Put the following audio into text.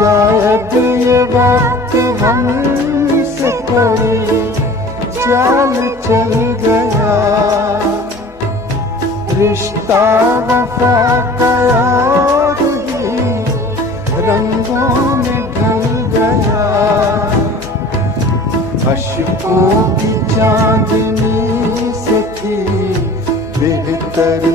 शायद ये वक्त हमसे कोई चाल चल गया, रिश्ता वफा का और ही रंगों में ढल गया। अश्कों की चांदनी से थी बेहतर